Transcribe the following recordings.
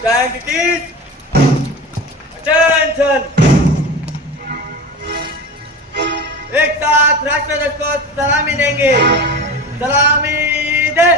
Stand it is. Attention. एक साथ राष्ट्रध्वज को सलामी देंगे। सलामी दे।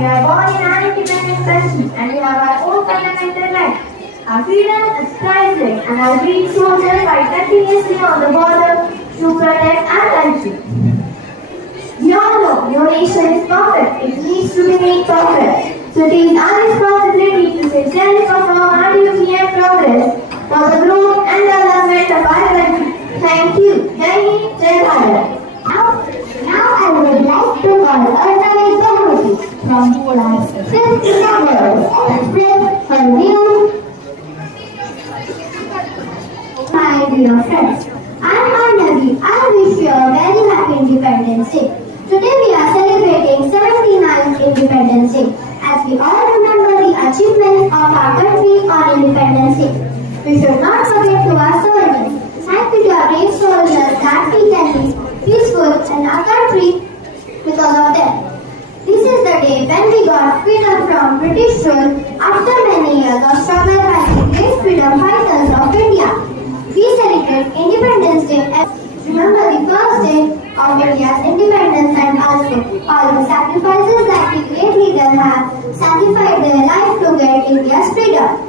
we are born in an independent country and we have our own fundamental rights. Our freedom is priceless and our brave soldiers fight continuously on the border to protect our country. We all know no nation is perfect, it needs to be made perfect. So it is our responsibility to sincerely perform our duty and progress for the growth and development of our country. Thank you. Jai Hind, Jai Bharat. Now I would like to call Arnavik Bahoti from class 5th to express her views. My dear friends, I am Arnavi. I wish you a very happy Independence Day. Today we are celebrating 79th Independence Day as we all remember the achievements of our country on Independence Day. We should not forget to our soldiers. Thank you to our brave soldiers that we can be peaceful in our country because of them. This is the day when we got freedom from British rule after many years of struggle by the great freedom fighters of India. We celebrate Independence Day as remember the first day of India's independence and also all the sacrifices that the great leaders have sacrificed their life to get India's freedom.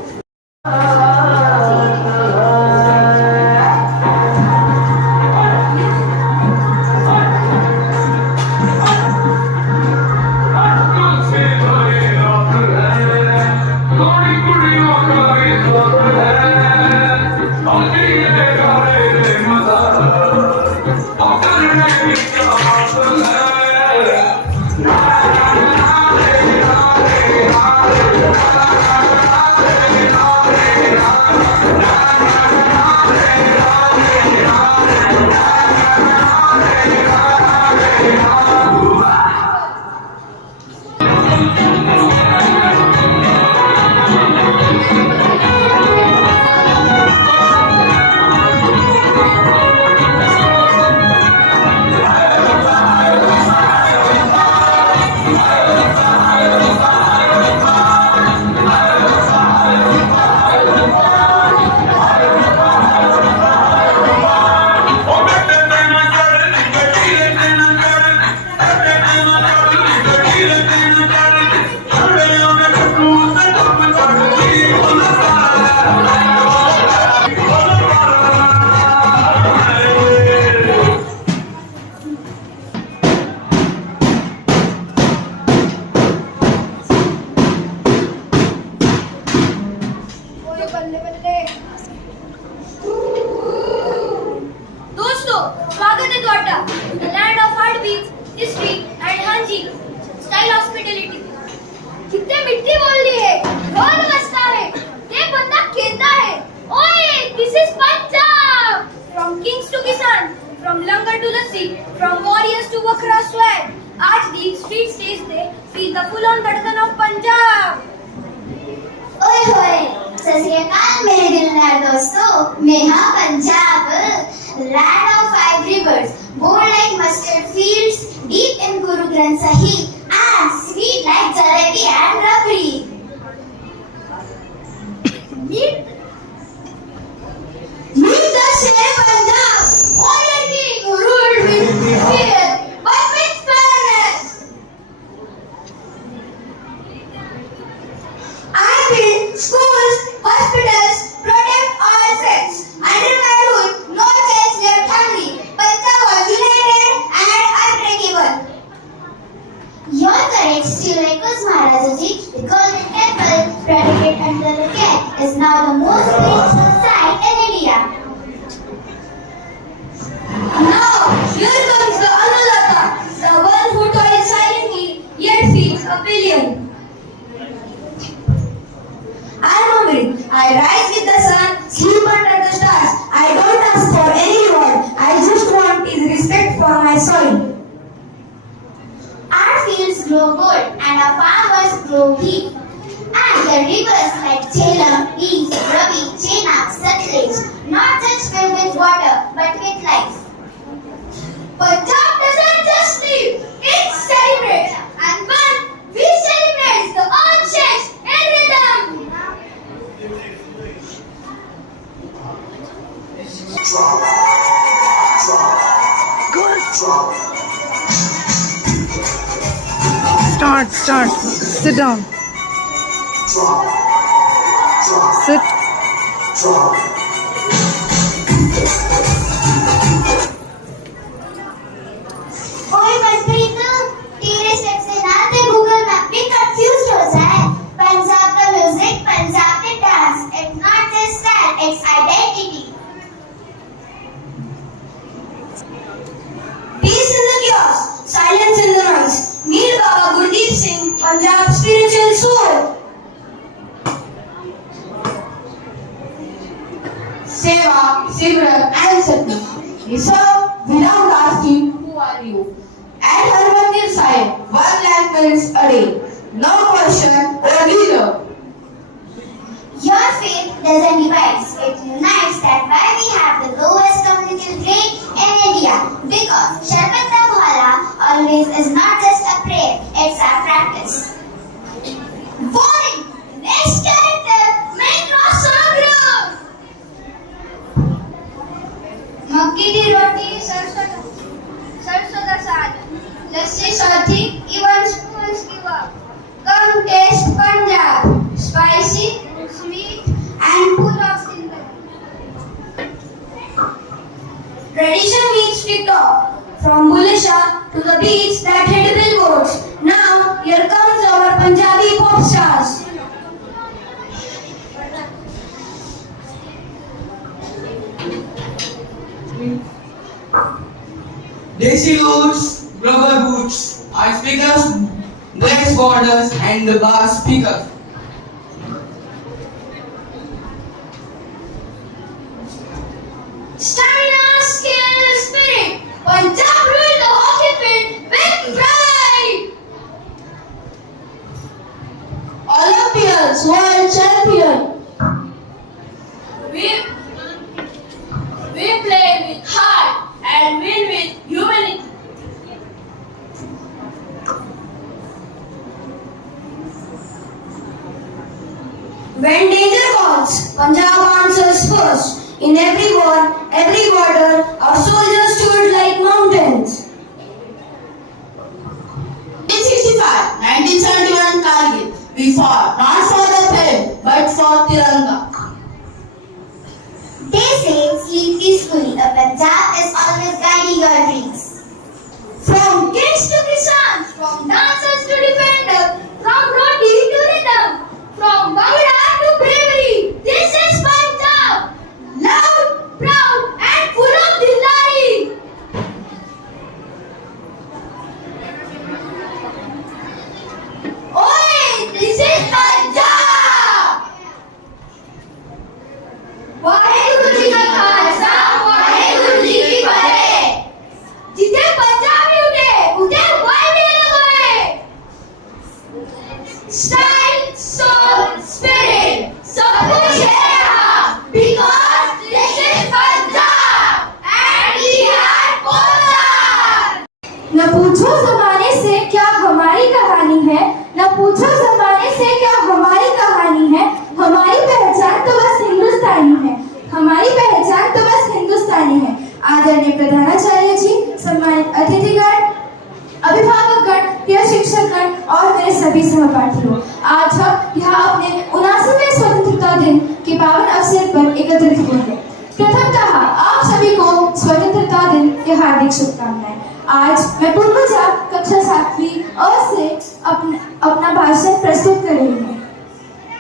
From warriors to Wakra swag, आज the street stage they feel the full on धड़कन of Punjab. ओए होए, सत श्री अकाल मेरे दिलदार दोस्तों, मैं हाँ Punjab, land of five rivers, bold like mustard fields, deep in Guru Granth Sahib, and sweet like jalebi and rabri. Meet the Sher Punjab, honor king ruled with fear, but with fairness. I build schools, hospitals, protect all sects. Under my rule, no chance left hungry. Punjab was united and unbreakable. Your courage still echoes, Maharajaji. The golden temple, predicated under the cat, is now the most peaceful site in India. Now, here comes the Anulata, the one who toils silently yet feeds a billion. I'm Amrit. I rise with the sun, sleep under the stars. I don't ask for any reward. I just want is respect for my soil. Our fields grow good and our farmers grow wheat. And the rivers like Jhelum, East, Ravi, Chenab, Satluj, not just filled with water but with life. Punjab doesn't just live, it celebrates. And when we celebrate the earth shakes in rhythm. Start. Start. Sit down. Sit. ओए मनप्रीत, तेरे step से ना ते Google map भी confuse हो जाए। पंजाब का music, Punjab के dance, it's not just style, it's identity. Peace in the chaos, silence in the noise. Mir Baba Gurdeep Singh, Punjab spiritual soul. Seva, Simran, and Sati. We serve without asking who are you. At Harmandir Sahib, 1 lakh meals a day. No question, only love. Your faith doesn't divide, it unites. That's why we have the lowest community rate in India. Because Sharpata Bhala always is not just a prayer, it's a practice. Warning! Next character may cross our ground. मक्की दी रोटी सरसों का साग लस्सी सौथी even spoons give up. Come taste Punjab, spicy, sweet and full of sympathy. Tradition meets TikTok, from Bulleh Shah to the beats that hit billboards. Now here comes our Punjabi pop stars. Desi roots, rubber boots, our speakers, brass borders and the bar speakers. Stamina, skill, spirit. Punjab rule the hockey field with pride. Olympians, world champion. We play with heart and win with humanity. When danger calls, Punjab answers first. In every war, every border, our soldiers stood like mountains. 1965, 1971 Kargil. We fought not for the fame, but for Tiranga. They say sleep peacefully, a Punjab is always guiding your dreams. From kings to kisans, from dancers to defenders, from roti to rhythm, from Bhangra to bravery, this is Punjab. Loud, proud and full of dilari. Oi, this is Punjab. Waheguru ji का खालसा, वाहेगुरु जी की फतेह। जिथे पंजाबी उठे, उठे world लगाए। Style, soul, spirit, सब कुछ है यहाँ, because this is Punjab and we are Punjab. न पूछो जमाने से क्या हमारी कहानी है, न पूछो जमाने से क्या हमारी कहानी है। हमारी पहचान तो बस हिंदुस्तानी है, हमारी पहचान तो बस हिंदुस्तानी है। आदरणीय प्रधानाचार्य जी, सम्मानित अतिथिगण, अभिभावकगण, प्रिय शिक्षकगण और मेरे सभी सहपाठियों, आज हम यहाँ अपने 79वें स्वतंत्रता दिन के पावन अवसर पर एकत्रित हुए हैं। प्रथमतः आप सभी को स्वतंत्रता दिन की हार्दिक शुभकामनाएं। आज मैं पूर्वजा कक्षा 7वीं अ से अपना भाषण प्रस्तुत कर रही हूँ।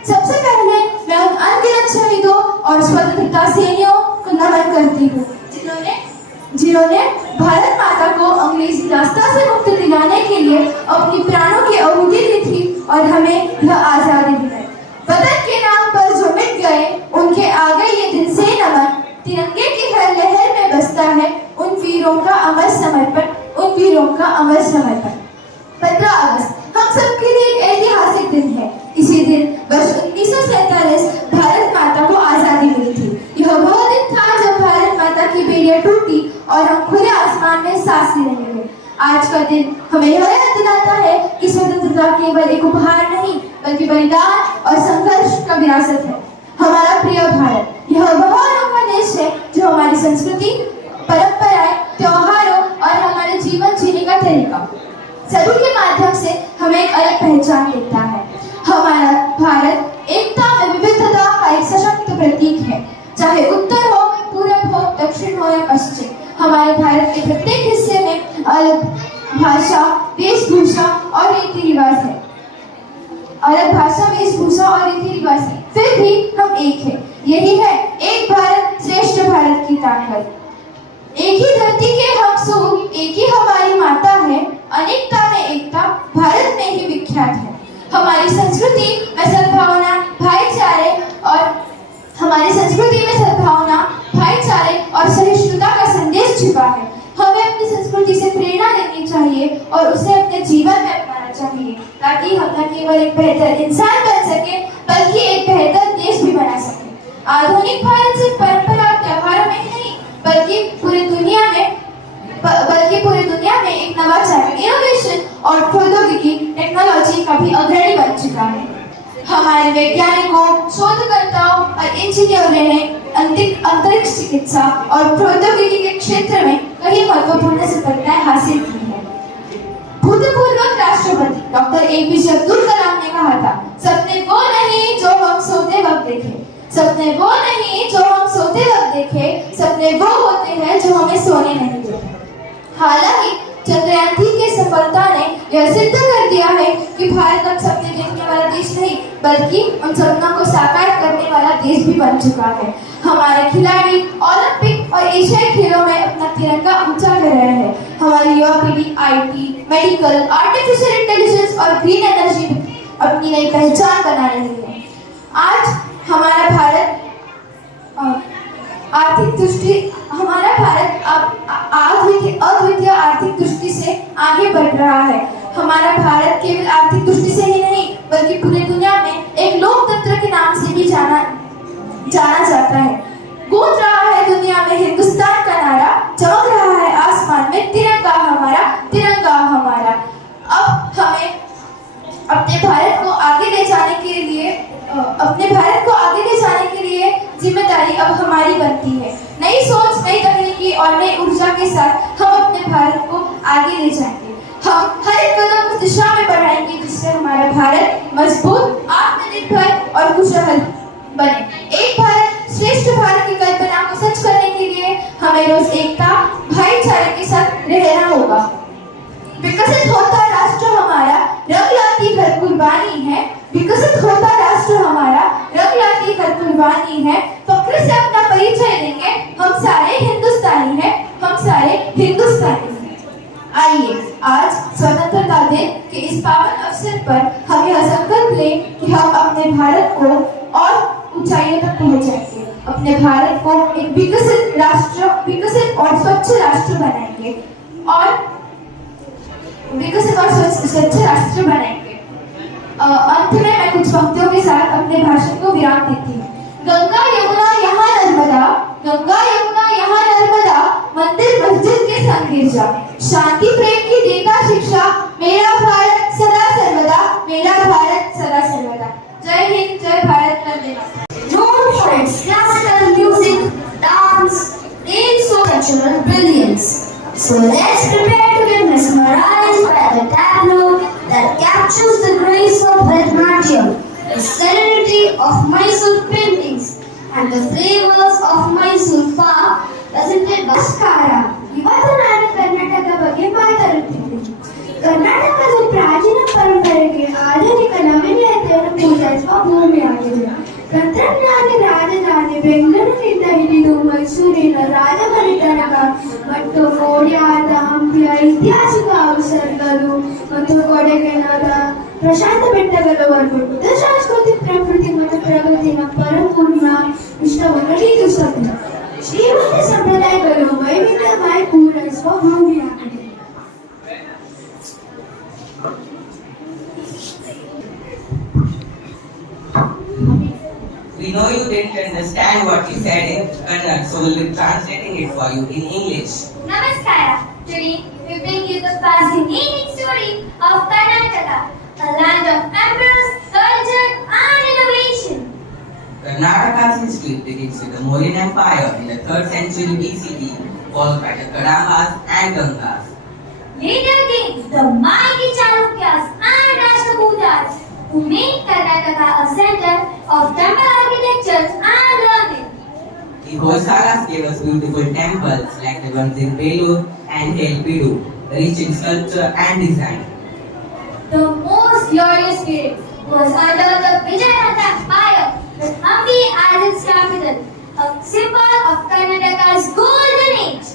सबसे पहले मैं उन अनगिनत शहीदों और स्वतंत्रता सेनानियों को नमन करती हूँ जिन्होंने भारत माता को अंग्रेजी रास्ता से मुक्ति दिलाने के लिए अपनी प्राणों की आहुति दी थी और हमें यह आजादी दिलाई। वतन के नाम पर जो मिट गए, उनके आगे ये दिन से नमन। तिरंगे की हर लहर में बसता है उन वीरों का अमर समर्पण, उन वीरों का अमर समर्पण। 15 अगस्त हम सबके लिए एक ऐतिहासिक दिन है। इसी दिन वर्ष 1947 भारत माता को आजादी मिली थी। यह वो दिन था जब भारत माता की बेड़ियां टूटी और हम खुले आसमान में सांस ले रहे थे। आज का दिन हमें यह याद दिलाता है कि स्वतंत्रता केवल एक उपहार नहीं, बल्कि बलिदान और संघर्ष का विरासत है। हमारा प्रिय भारत यह वह अनोखा देश है जो हमारी संस्कृति, परंपराएं, त्योहारों और हमारे जीवन जीने का तरीका सभी के माध्यम से हमें एक अलग पहचान देता है। हमारा भारत एकता में विविधता का एक सशक्त प्रतीक है। चाहे उत्तर हो, पूरब हो, दक्षिण हो या पश्चिम, हमारे भारत के प्रत्येक हिस्से में अलग भाषा, वेशभूषा और रीति रिवाज है। अलग भाषा, वेशभूषा और रीति रिवाज है, फिर भी हम एक हैं। यही है एक भारत श्रेष्ठ भारत की ताकत। एक ही धरती के हम सब, एक ही हमारी माता है, अनेकता में एकता भारत में ही विख्यात है। हमारी संस्कृति में सद्भावना, भाईचारे और सहिष्णुता का संदेश छिपा है। हमें अपनी संस्कृति से प्रेरणा लेनी चाहिए और उसे अपने जीवन में अपनाना चाहिए, ताकि हम न केवल एक बेहतर इंसान बन सके, बल्कि एक बेहतर देश भी बना सके। आधुनिक भारत सिर्फ परंपरा त्योहारों में ही नहीं, बल्कि पूरी दुनिया में एक नवाचार, इनोवेशन और प्रौद्योगिकी, टेक्नोलॉजी का भी अग्रणी बन चुका है। हमारे वैज्ञानिकों, शोधकर्ताओं और इंजीनियरों ने अंतरिक्ष चिकित्सा और प्रौद्योगिकी के क्षेत्र में कई महत्वपूर्ण सफलताएं हासिल की हैं। भूतपूर्व राष्ट्रपति डॉक्टर APJ अब्दुल कलाम ने कहा था, सपने वो नहीं जो हम सोते वक्त देखें, सपने वो नहीं जो हम सोते वक्त देखें, सपने वो होते हैं जो हमें सोने नहीं देते। हालांकि चंद्रयान-3 की सफलता ने यह सिद्ध कर दिया है कि भारत अब सपने देखने वाला देश नहीं, बल्कि उन सपनों को साकार करने वाला देश भी बन चुका है। हमारे खिलाड़ी ओलंपिक और एशियाई खेलों में अपना तिरंगा ऊंचा कर रहे हैं। हमारी युवा पीढ़ी IT, मेडिकल, आर्टिफिशियल इंटेलिजेंस और ग्रीन एनर्जी अपनी नई पहचान बना रही है। आज हमारा भारत अद्वितीय आर्थिक दृष्टि से आगे बढ़ रहा है। हमारा भारत केवल आर्थिक दृष्टि से ही नहीं, बल्कि पूरी दुनिया में एक लोकतंत्र के नाम से भी जाना जाता है। गूंज रहा है दुनिया में हिंदुस्तान का नारा, चमक रहा है आसमान में तिरंगा हमारा, तिरंगा हमारा। अब हमें अपने भारत को आगे ले जाने के लिए जिम्मेदारी अब हमारी बनती है। नई सोच, नई तकनीकी और नई ऊर्जा के साथ हम अपने भारत को आगे ले जाएंगे। हम हर एक कदम उस दिशा में बढ़ाएंगे जिससे हमारा भारत मजबूत, आत्मनिर्भर और कुशल बने। एक भारत श्रेष्ठ भारत की कल्पना को सच करने के लिए हमें रोज एकता, भाईचारे के साथ रहना होगा। विकसित होता राष्ट्र हमारा रंग लाती हर कुर्बानी है, विकसित होता राष्ट्र हमारा रंग लाती हर कुर्बानी है। फक्र से अपना परिचय देंगे, हम सारे हिंदुस्तानी हैं, हम सारे हिंदुस्तानी हैं। आइए आज स्वतंत्रता दिन के इस पावन अवसर पर हम यह संकल्प लें कि हम अपने भारत को और ऊंचाइयों तक पहुंचाएंगे, अपने भारत को एक विकसित और स्वच्छ राष्ट्र बनाएंगे और स्वच्छ राष्ट्र बनाएंगे। अंत में मैं कुछ पंक्तियों के साथ अपने भाषण को विराम देती हूँ। गंगा यमुना यहाँ नर्मदा, गंगा यमुना यहाँ नर्मदा, मंदिर मस्जिद के संग गिरजा, शांति प्रेम की देता शिक्षा, मेरा भारत सदा सर्वदा, मेरा भारत सदा सर्वदा। जय हिंद, जय Bharat, Vande Mataram. Known for its classical music, dance, and so cultural brilliance. So let's prepare to get mesmerized by the tableau that captures the grace of Bharatanatyam, the serenity of Mysore paintings, and the flavors of Mysore pak presented by Skara. ಇವತ್ತು ನಾನು ಕರ್ನಾಟಕ ಬಗ್ಗೆ ಮಾತಾಡುತ್ತಿದ್ದೇನೆ. ಕರ್ನಾಟಕದ ಪ್ರಾಚೀನ ಪರಂಪರೆಗೆ ಆಧುನಿಕ ನವೀನತೆಯನ್ನು ಪೂರೈಸುವ ಭೂಮಿಯಾಗಿದೆ. ತಂತ್ರಜ್ಞಾನ ರಾಜಧಾನಿ ಬೆಂಗಳೂರಿನಿಂದ ಹಿಡಿದು ಮೈಸೂರಿನ ರಾಜಮನೆ ತನಕ ಮತ್ತು ಕೋಡ್ಯಾದ ಹಂಪಿಯ ಐತಿಹಾಸಿಕ ಅವಸರಗಳು ಮತ್ತು ಕೊಡಗಿನಾದ ಪ್ರಶಾಂತ ಬೆಟ್ಟಗಳವರೆಗೂ ಸಾಂಸ್ಕೃತಿಕ ಪ್ರಕೃತಿ ಮತ್ತು ಪ್ರಗತಿನ ಪರಿಪೂರ್ಣ ವಿಶ್ವವನ್ನು ನೀಡುತ್ತದೆ. ಶ್ರೀಮಂತ ಸಂಪ್ರದಾಯಗಳು ವೈವಿಧ್ಯಮಯ ಪೂರೈಸುವ ಭೂಮಿಯಾಗಿದೆ. We know you didn't understand what you said in Kannada, so we'll be translating it for you in English. Namaskara. Today we bring you the fascinating story of Karnataka, a land of emperors, culture and innovation. Karnataka's history begins with the Mauryan Empire in the 3rd century BCE, followed by the Kadambas and Gangas. Later came the mighty Chalukyas and Savikas who made Karnataka a center of temple architecture and learning. The Hosalas gave us beautiful temples like the ones in Belur and Helpidu, rich in sculpture and design. The most glorious period was under the Vijayanagara Empire with Hampi as its capital, a symbol of Karnataka's golden age.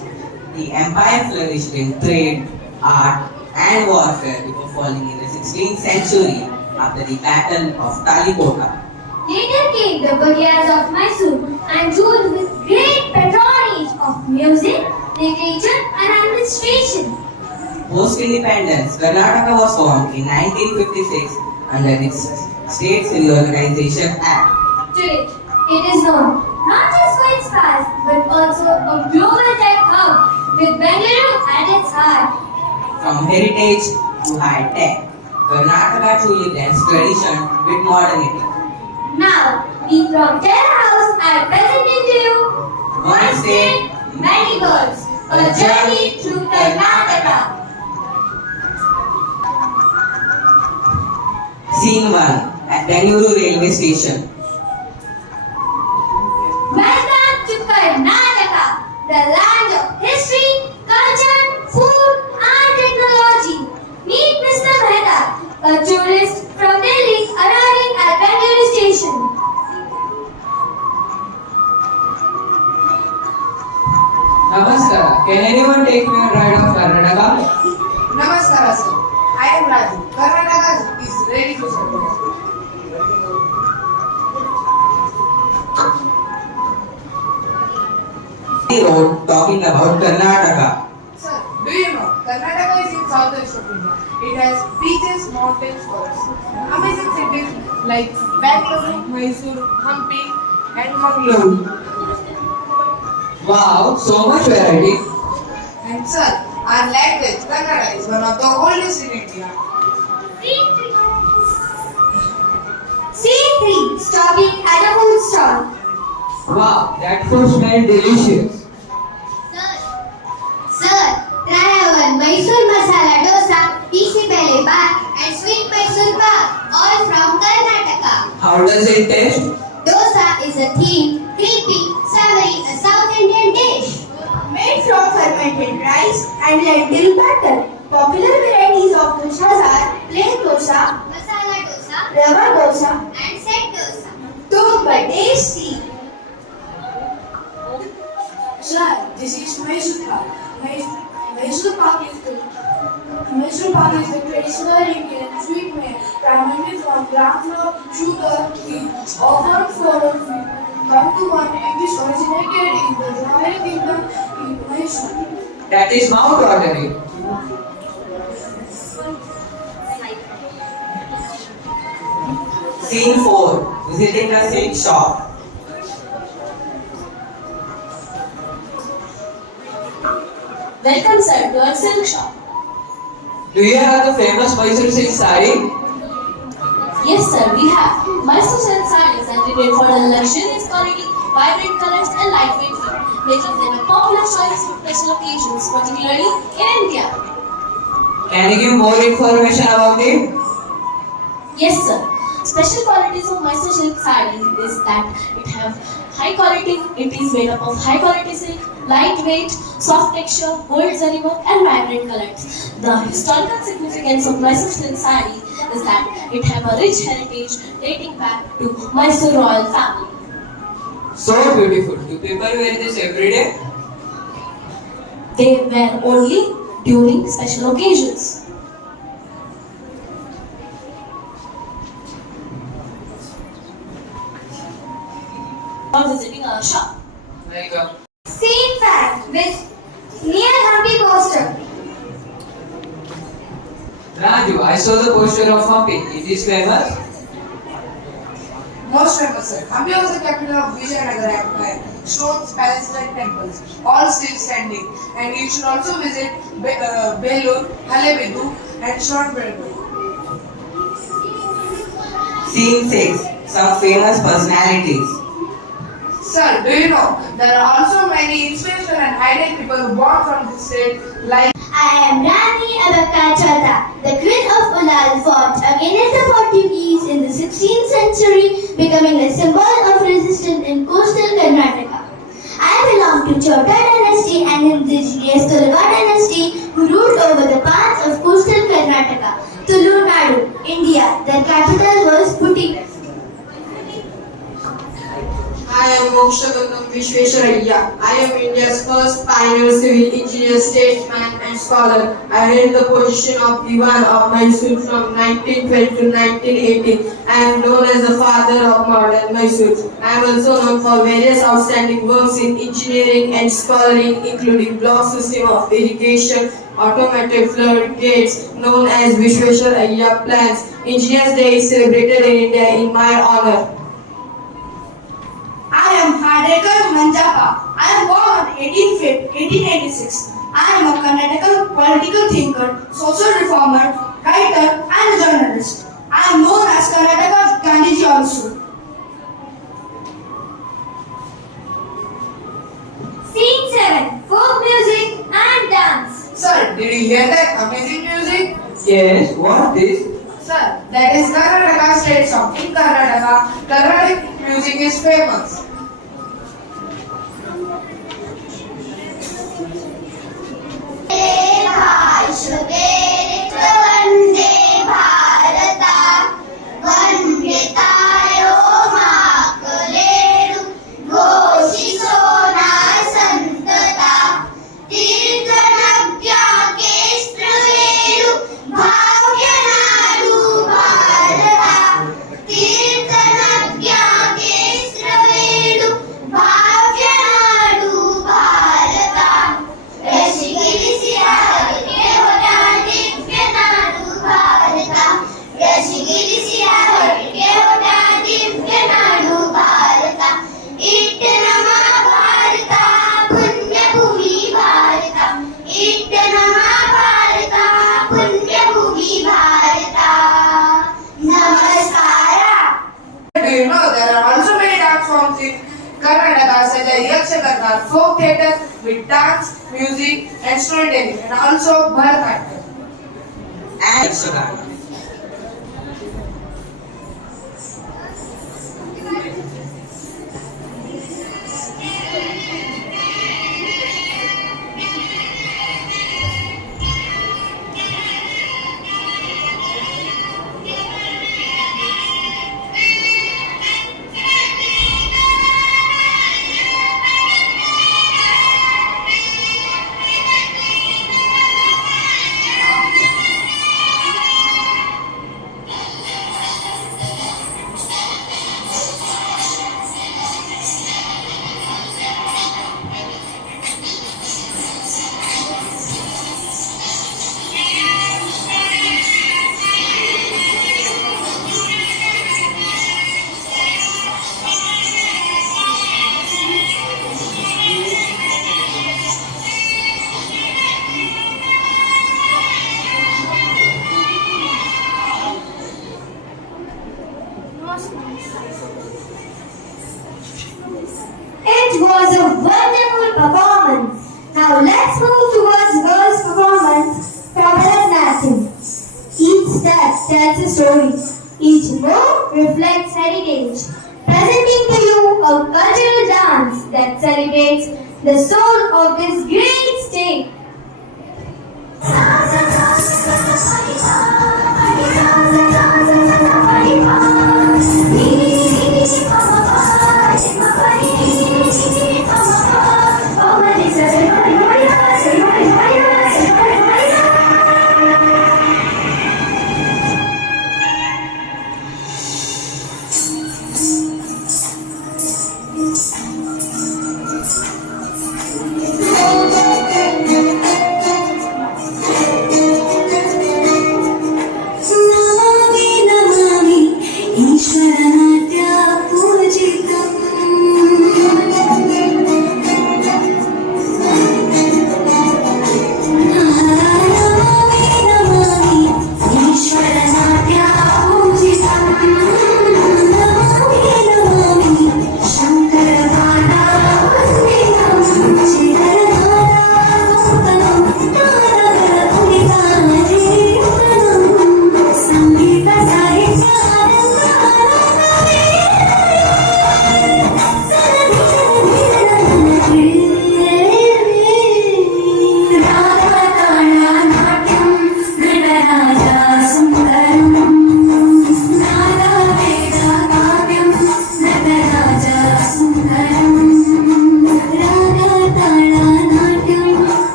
The empire flourished in trade, art, and warfare before falling in the 16th century after the Battle of Talikota. Later came the Bhagyas of Mysore and ruled with great patronage of music, literature, and administration. Post-independence, Karnataka was formed in 1956 under the States Reorganization Act. Today, it is known not just for its past but also a global tech hub with Bengaluru at its heart. From heritage to high tech, Karnataka truly blends tradition with modernity. Now, we from Terra House are presenting to you One State, Many Worlds, a journey through Karnataka. Scene 1 at Bengaluru Railway Station. Welcome to Karnataka, the land of history, culture, food, and technology. Meet Mr. Mehta, a tourist from Delhi arriving at Bengaluru station. Namaskar. Can anyone take me a ride of Karnataka? Namaskar, sir. I am Raju. Karnataka is ready to serve. The road talking about Karnataka. Sir, do you know Karnataka is in southwest of India? It has beaches, mountains, forests, amazing cities like Bangalore, Mysore, Hampi, and Mangalore. Wow, so much variety. And sir, our language, Kannada, is one of the oldest in India. Scene 3, stopping at a food stall. Wow, that food smells delicious. Sir, try our Mysore masala dosa, PC bele bath, and sweet Mysore pak, all from Karnataka. How does it taste? Dosa is a thin, creepy, savory, a South Indian dish. Made from fermented rice and lentil batter. Popular varieties of dosas are plain dosa, masala dosa, rava dosa, and set dosa. Too but tasty. Sir, this is Mysore Pak. Mysore Pak is the traditional Indian sweet made primarily from gram flour, sugar, ghee, often for 1 to 1. It is originated in the Dravid Kingdom in Mysore. That is Mount Rotary. Scene 4. Visiting a silk shop. Welcome, sir, to our silk shop. Do you have the famous Mysore silk saree? Yes, sir, we have. Mysore silk sarees are rated for their luxurious quality, vibrant colors, and lightweight feel, making them a popular choice for special occasions, particularly in India. Can you give more information about it? Yes, sir. Special qualities of Mysore silk saree is that it have high quality. It is made up of high quality silk, lightweight, soft texture, gold zari work, and vibrant colors. The historical significance of Mysore silk saree is that it have a rich heritage dating back to Mysore royal family. So beautiful. Do people wear this every day? They wear only during special occasions. Or visiting our shop. Like a Scene 5, with near Hampi poster. Raju, I saw the poster of Hampi. It is famous. Most famous, sir. Hampi was the capital of Vijayanagara Empire. Stones, palaces, and temples, all still standing. And you should also visit Belur, Halebidu, and Shortbread. Scene 6. Some famous personalities. Sir, do you know there are also many inspirational and hidden people born from this state like I am Rani Abakka Chauta. The Queen of Ulal fought against the Portuguese in the 16th century, becoming a symbol of resistance in coastal Karnataka. I belong to Chauta dynasty and indigenous Tuluva dynasty who ruled over the parts of coastal Karnataka. Tulur Nadu, India. Their capital was Putti. I am Mokshagandam Vishvesharayya. I am India's first pioneer civil engineer, statesman and scholar. I held the position of Diwan of Mysore from 1912 to 1918. I am known as the father of modern Mysore. I am also known for various outstanding works in engineering and scholaring, including block system of irrigation, automated floodgates, known as Vishvesharayya plans. Engineers Day is celebrated in India in my honor. I am Hardekar Manjapa. I am born on 18 Feb 1886. I am a Karnataka political thinker, social reformer, writer and a journalist. I am known as Karnataka's Gandhiji also. Scene 7. Folk music and dance. Sir, did you hear that amazing music? Yes, what is? Sir, that is Karnataka state song. In Karnataka, Carnatic music is famous. Do you know there are also many dance forms in Karnataka such as Yakshagarna, folk theatre with dance, music and storytelling, and also Bharatanatyam. And Yashogana. It was a wonderful performance. Now let's move towards girls' performance from Bharatanatyam. Each step tells a story. Each move reflects heritage. Presenting to you a cultural dance that celebrates the soul of this great state.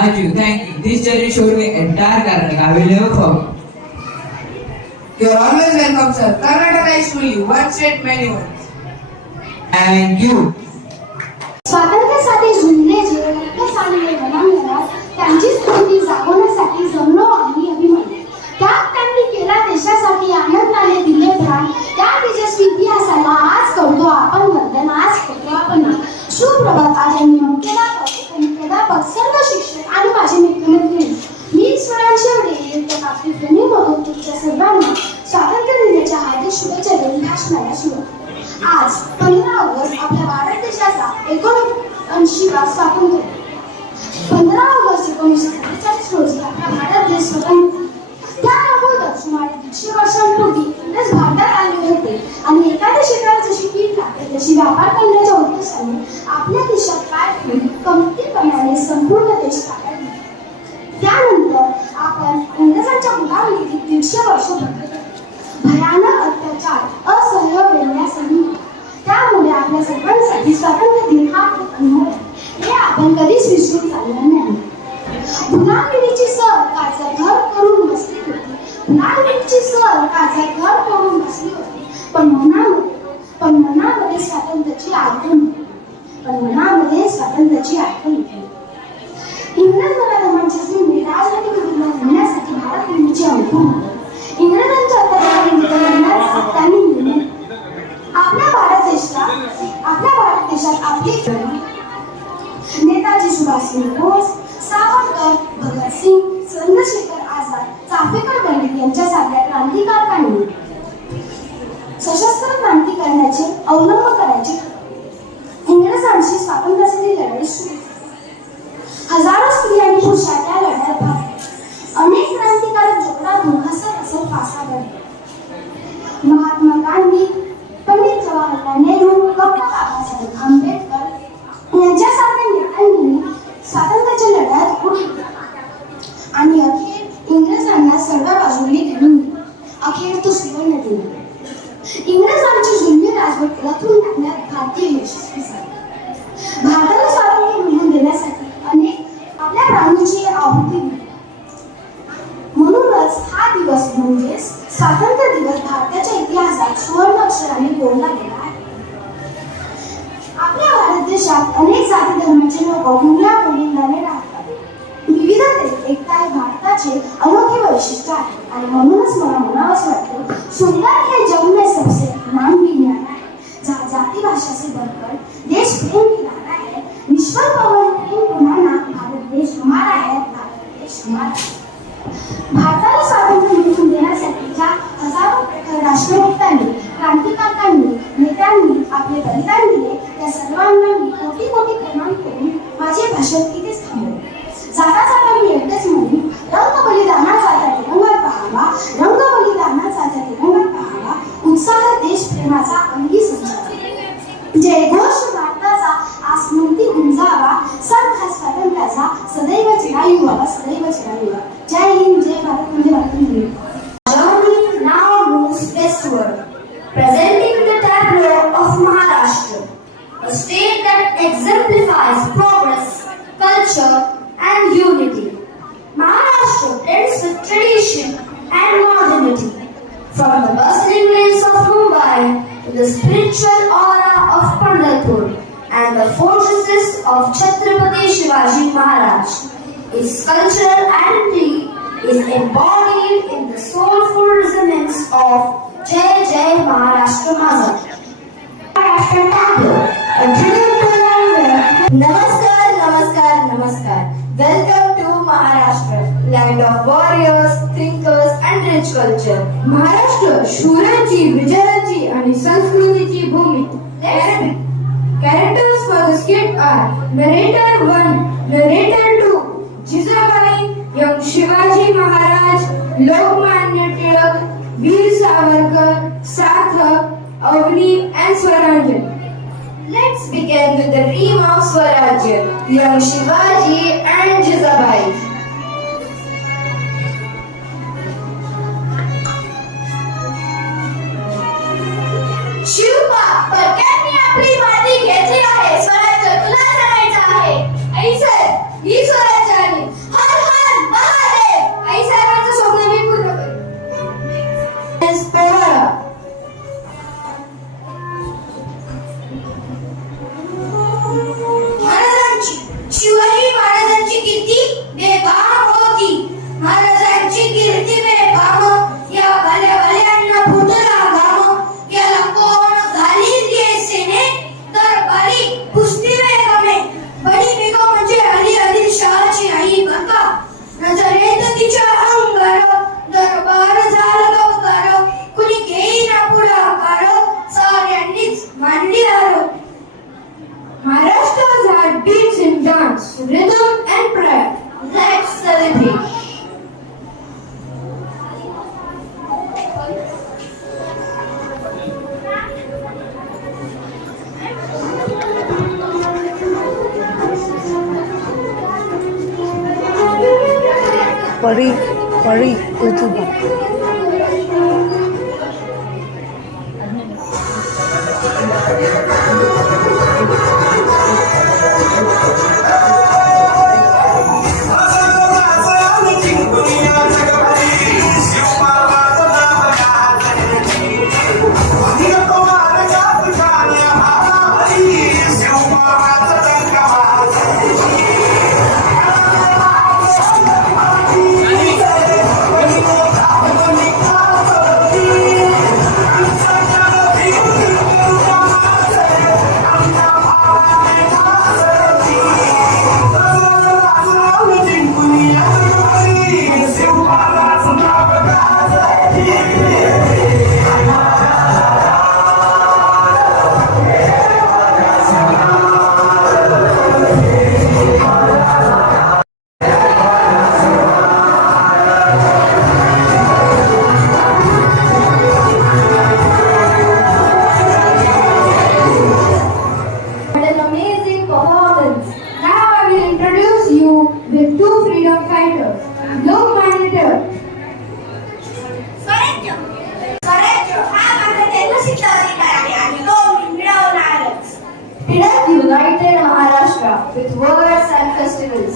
Thank you. This journey showed me entire Karnataka. I will never forget. You are always welcome, sir. Karnataka is truly one state, many words. Thank you. स्वातंत्र्यासाठी झुंजले जे रक्त सांडले वनांगणात त्यांची स्फूर्ती जागवण्यासाठी जमलो आम्ही अभिमान त्याग त्यांनी केला देशासाठी आनंदाने दिले प्राण त्या तेजस्वी इतिहासाला आज करतो आपण वंदन आज करतो आपण सुप्रभात आज यांनी मुख्याध्यापक सर्व शिक्षक आणि माझे मित्रमैत्रिणी मी स्वरांची एवढे आपली प्रेमी म्हणून तुमच्या सर्वांना स्वातंत्र्य दिनाच्या हार्दिक शुभेच्छा देऊन भाषणाला सुरुवात आज 15 ऑगस्ट आपल्या भारत देशाचा 79वा स्वातंत्र्य 15 ऑगस्ट 1947 रोजी आपला भारत देश स्वतंत्र त्या अगोदर सुमारे 150 वर्षांपूर्वी इंग्रज भारतात आले होते आणि एखाद्या क्षेत्रात जशी कीड लागते तशी व्यापार करण्याच्या उद्देशाने आपल्या देशात काय ठेवून कमतीपणाने संपूर्ण देश ताब्यात घेतला त्यानंतर आपण इंग्रजांच्या गुलामीतील 150 वर्ष भयानक अत्याचार असह्य वेदना सहन त्यामुळे आपल्या सर्वांसाठी स्वातंत्र्य दिन हा अनुभव हे आपण कधीच विसरून चालणार नाही गुलामीची सर काचा घर करून बसली होती गुलामीची सर काचा घर करून बसली होती पण मनामध्ये स्वातंत्र्याची आठवण होती इंग्रज धर्मांच्या जुने राजनैतिक विरोध होण्यासाठी भारत निर्मितीची अंकुर होती इंग्रजांच्या अत्याचाराविरुद्ध त्यांनी आपल्या भारत देशात आपली नेताजी सुभाषचंद्र बोस सावरकर भगतसिंग चंद्रशेखर आझाद चाफेकर पंडित यांच्यासारख्या क्रांतिकारकांनी सशस्त्र क्रांती करण्याचे अवलंब करायचे इंग्रजांशी स्वातंत्र्यासाठी लढाई सुरू हजारो स्त्रियांनी पुरुषांनी त्या लढ्यात भाग घेतला अनेक क्रांतिकारक जोखडातून हसत फासा गळले महात्मा गांधी पंडित जवाहरलाल नेहरू डॉक्टर बाबासाहेब आंबेडकर यांच्यासारख्या नेत्यांनी स्वातंत्र्याच्या लढ्यात उडी आणि अखेर इंग्रजांना सर्व बाजूंनी घेऊन अखेर तो सुवर्ण दिला इंग्रजांची जुलमी राजवट लथून टाकण्यात भारतीय यशस्वी झाले भारताला स्वातंत्र्य मिळवून देण्यासाठी अनेक आपल्या प्राणांची आहुती दिली म्हणूनच हा दिवस म्हणजेच स्वातंत्र्य दिवस भारताच्या इतिहासात सुवर्ण अक्षराने कोरला गेला आहे आपल्या भारत देशात अनेक जाती धर्माचे लोक मुला गोविंदाने राहतात विविधतेत एकता हे भारताचे अनोखे वैशिष्ट्य आहे आणि म्हणूनच मला म्हणावंसं वाटतं सुंदर हे जग में सबसे मानवी न्यारा है जहाँ जाति भाषा से बढ़कर देश प्रेम की धारा है निष्फल पवन प्रेम बनाना भारत देश हमारा है भारत देश हमारा है भारताला स्वातंत्र्य मिळवून देण्यासाठी ज्या हजारो प्रखर राष्ट्रभक्तांनी क्रांतिकारकांनी नेत्यांनी आपले बलिदान दिले त्या सर्वांना मी कोटी कोटी प्रणाम करून माझे भाषण इथेच थांबवले जाता जाता मी एकच म्हणून रंग बलिदानाचा त्या तिरंगात पहावा रंग बलिदानाचा त्या तिरंगात पहावा उत्साह देश प्रेमाचा अंगी संचार जय घोष भारताचा आसमंती गुंजावा सण हा स्वातंत्र्याचा सदैव चिरायू व्हावा सदैव चिरायू व्हावा जय हिंद जय Bharat Vande Mataram Journey now moves westward, presenting the tableau of Maharashtra, a state that exemplifies progress, culture, and unity. Maharashtra blends with tradition and modernity, from the bustling lanes of Mumbai to the spiritual aura of Pandharpur and the fortresses of Chhatrapati Shivaji Maharaj. Its cultural identity is embodied in the soulful resonance of Jai Jai Maharashtra Maza. Maharashtra tableau, a tribute to land. Namaskar, namaskar, namaskar. Welcome to Maharashtra, land of warriors, thinkers, and rich culture. Maharashtra शूरांची, विजयांची आणि संस्कृतीची भूमी. Characters for the skit are narrator 1, narrator 2, Jijabai, young Shivaji Maharaj, Lokmanya Tilak, Veer Savarkar, Sathak, Avni, and Swarajya. Let's begin with the reign of Swarajya, young Shivaji and Jijabai. Shivba परक्यांनी आपली माती घेतली आहे स्वराज्य तुला सांगायचं आहे ऐसर ही स्वराज्य आहे नजरेत तिच्या अंगार दरबार झाला गवकार कुणी घेईना पुढाकार साऱ्यांनीच मांडली हार Maharashtra's heart beats in dance, rhythm and pride. Let's celebrate. Pari, Utuba. With two freedom fighters, Lokmanya स्वराज्य हा माझा जन्मसिद्ध अधिकार आहे आणि तो मी मिळवणारच. Tidak united Maharashtra with words and festivals.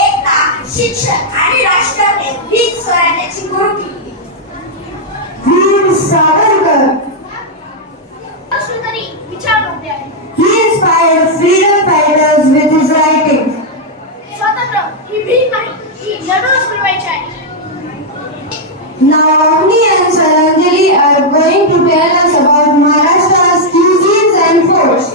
एकता, शिक्षण आणि राष्ट्रप्रेम हीच स्वराज्याची गुरुकिल्ली. Veer Savarkar. तरी विचार होते आहे. He inspired freedom fighters with his writings. स्वातंत्र्य ही भीक नाही, ही लढून मिळवायची आहे. Now Avni and Saranjali are going to tell us about Maharashtra's cuisines and foods.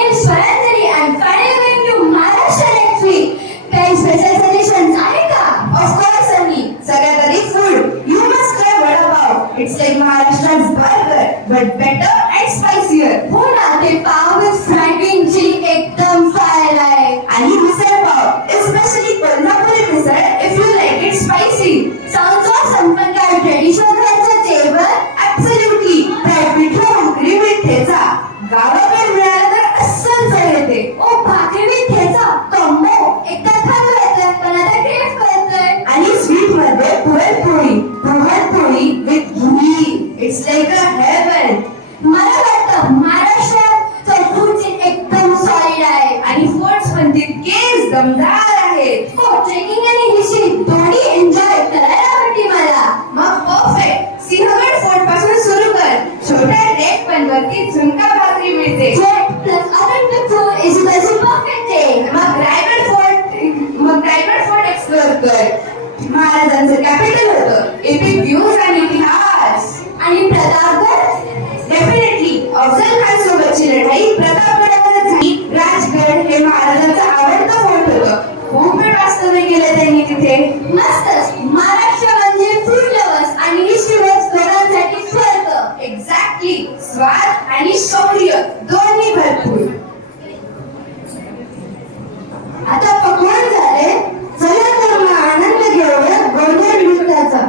In Saranjali, I'm finally going to Maharashtra next week. काही special suggestions आहे का? Of course, Sunny. सगळ्यात आधी food. You must try vada pav. It's like Maharashtra's burger, but better and spicier. हो ना, ते पाव with franking chili एकदम fire आहे. आणि misal pav, especially Kolhapuri misal, if you like it spicy. Sounds awesome, पण काय traditional घरचं जेवण? Absolutely. Fried pithla, bhakri with thecha. गावाकडे मिळालं तर अस्सल चव येते. ओ भाकरी with ठेचा, combo. एकदा खाल्लं येतं, पण आता crave करतोय. आणि स्वीट मध्ये puran poli with ghee. It's like a heaven. मला वाटतं महाराष्ट्रात फूड एकदम सॉलिड आहे आणि फूड्स पण तितकेच दमदार आहेत. हो, ट्रेकिंग आणि हिस्ट्री दोन्ही एन्जॉय करायला आवडते मला. मग परफेक्ट. सिंहगड फोर्ट पासून सुरू कर. छोट्या ट्रेक पण वरती झुणका भाकरी मिळते. प्लस अनंतपूर इज परफेक्ट आहे. मग रायगड फोर्ट एक्सप्लोर कर. महाराजांचं कॅपिटल होतं. एपिक व्ह्यूज आणि इतिहास. आणि प्रतापगड डेफिनेटली अफजल खान सोबतची लढाई प्रतापगडावर झाली. राजगड हे महाराजांचं आवडतं फोर्ट होतं. खूप वेळ वास्तव्य केलं त्यांनी तिथे. मस्तच. महाराष्ट्र म्हणजे फूड लव्हर्स आणि हिस्ट्रीवर्स दोघांसाठी स्वर्ग. एक्झॅक्टली. स्वाद आणि शौर्य दोन्ही भरपूर. आता पकवान झाले. चला तर मग आनंद घेऊया गोंधळ नृत्याचा.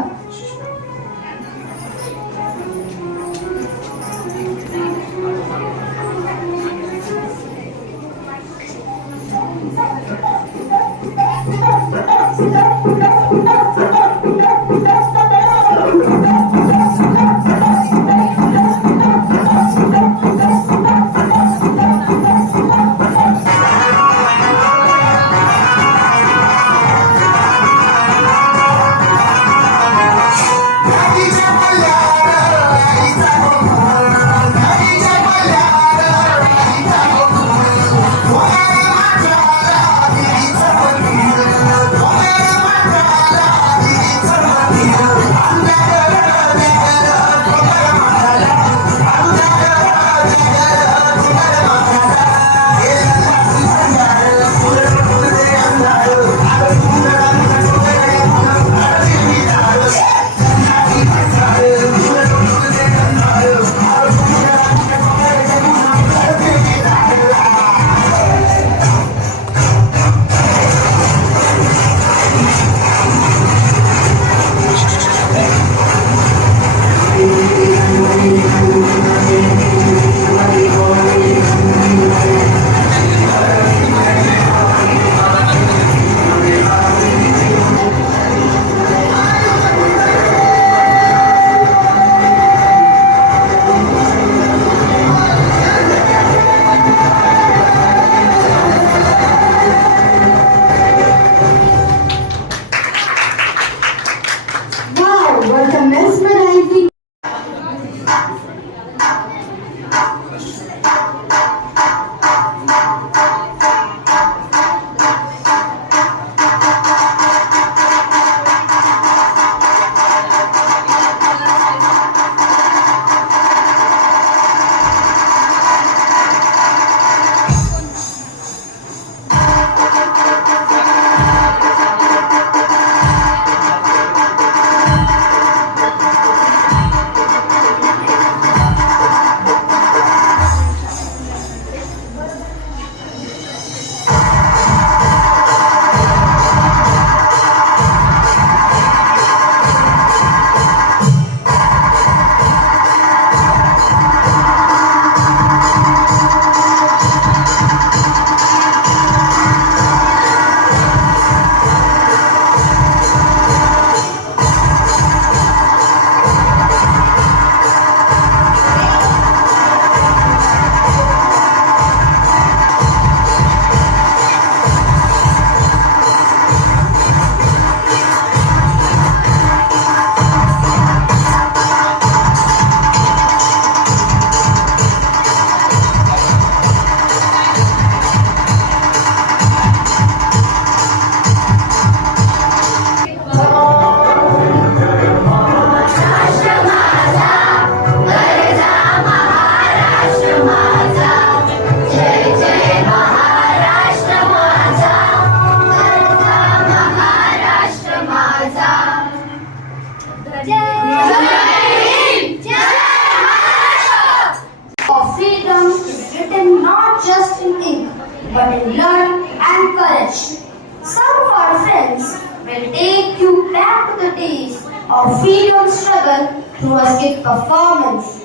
written not just in ink, but in blood and courage. Some of our friends will take you back to the days of freedom struggle through a skit performance.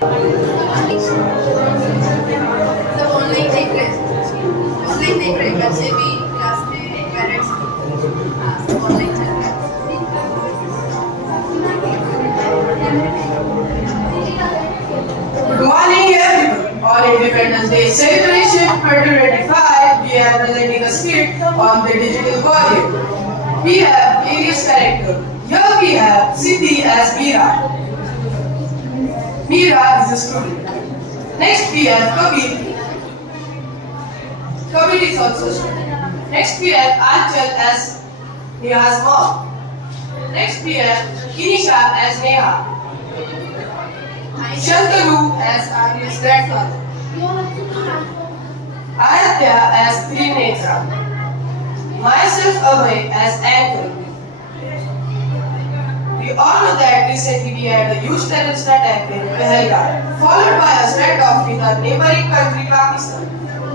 The online देख रहे बच्चे भी क्लास में parents online चल रहा Good morning everyone. On Independence Day celebration 2025, we are presenting a skit on the digital warrior. We have various characters. Here we have Siddhi as Meera. Meera is a student. Next we have Kabir. Kabir is also a student. Next we have Anchal as Neha's mom. Next we have Kinisha as Neha. Shantanu as Arya's grandfather. Aradhya as Trinetra. Myself Abhay as anchor. We all know that recently we had a huge terrorist attack in Pahalgam, followed by a standoff with our neighboring country Pakistan.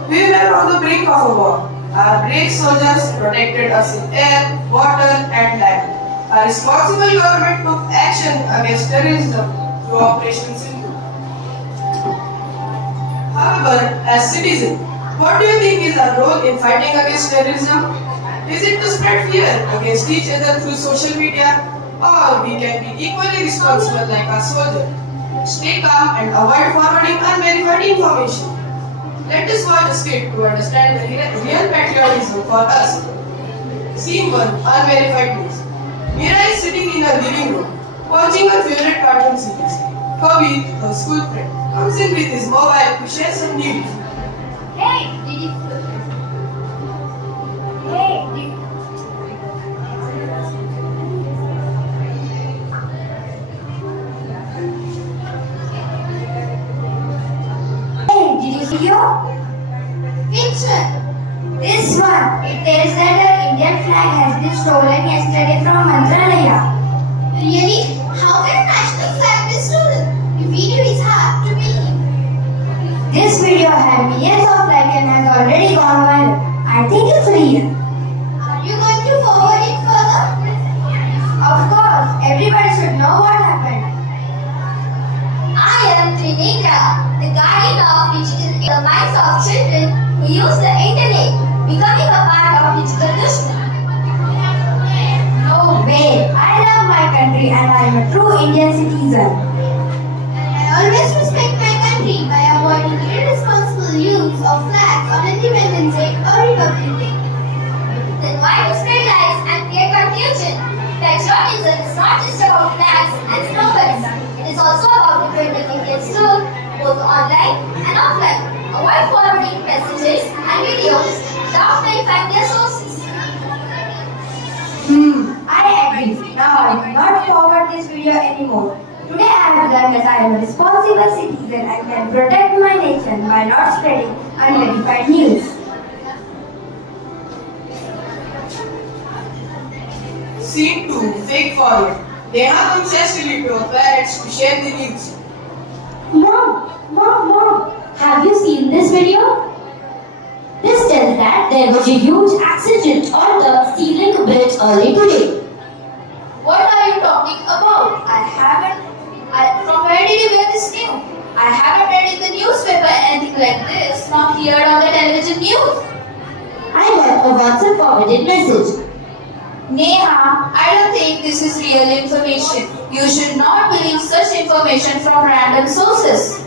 We were on the brink of a war. Our brave soldiers protected us in air, water and land. Our responsible government took action against terrorism through Operation Sindhu. However, as citizens, what do you think is our role in fighting against terrorism? Is it to spread fear against each other through social media? Or we can be equally responsible like our soldiers? Stay calm and avoid forwarding unverified information. Let us watch a skit to understand the real patriotism for us. Scene 1. Unverified news. Meera is sitting in her living room, watching her favorite cartoon series. Kabir, her school friend, comes in with his mobile to share some news. Hey, did you... Hey, did... Hey, did you see your picture? This one. It tells that the Indian flag has been stolen yesterday from Mantralaya. Really? How can a national flag be stolen? The video is hard to believe. This video had millions of likes and has already gone viral. I think it's real. Are you going to forward it further? Of course, everybody should know what happened. I am Trinetra, the guardian of digital in the minds of children who use the internet, becoming a part of digital Dushman. No way. I love my country and I am a true Indian citizen. I always respect my country by avoiding irresponsible use of flags on Independence Day or Republic Day. Then why to spread lies and create confusion? Patriotism is not just about flags and slogans. It is also about defending Indians too, both online and offline. Avoid forwarding messages and videos without verifying their sources. I agree. Now I will not forward this video anymore. Today I have learned that I am a responsible citizen and can protect my nation by not spreading unverified news. Scene 2. Fake forward. Neha comes hastily to her parents to share the news. Mom, have you seen this video? This tells that there was a huge accident on the Sea Link bridge early today. What are you talking about? From where did you get this news? I haven't read in the newspaper anything like this, nor heard on the television news. I got a WhatsApp forwarded message. Neha, I don't think this is real information. You should not believe such information from random sources.